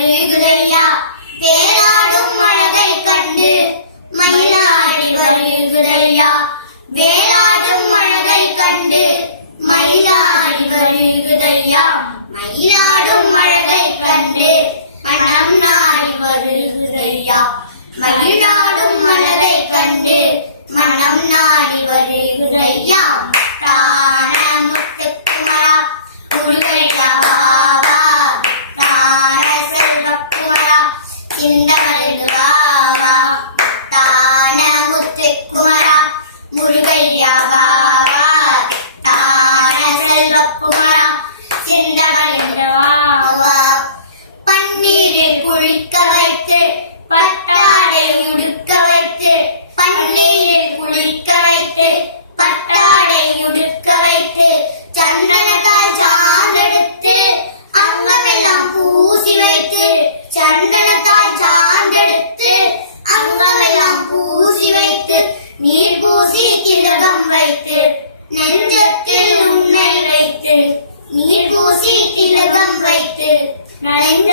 வருகிறயா தேராடும் மனதை கண்டு மயிலாடி வருகிறயா வேளாடும் மனதை கண்டு மயிலாடி வருகிறயா மயிலாடும் மழகை கண்டு மனம் நாடி வருகிறயா மயிலாடும் மனதை கண்டு மனம் நாடி வரு நீர் பூசி திலகம் வைத்து நடைந்த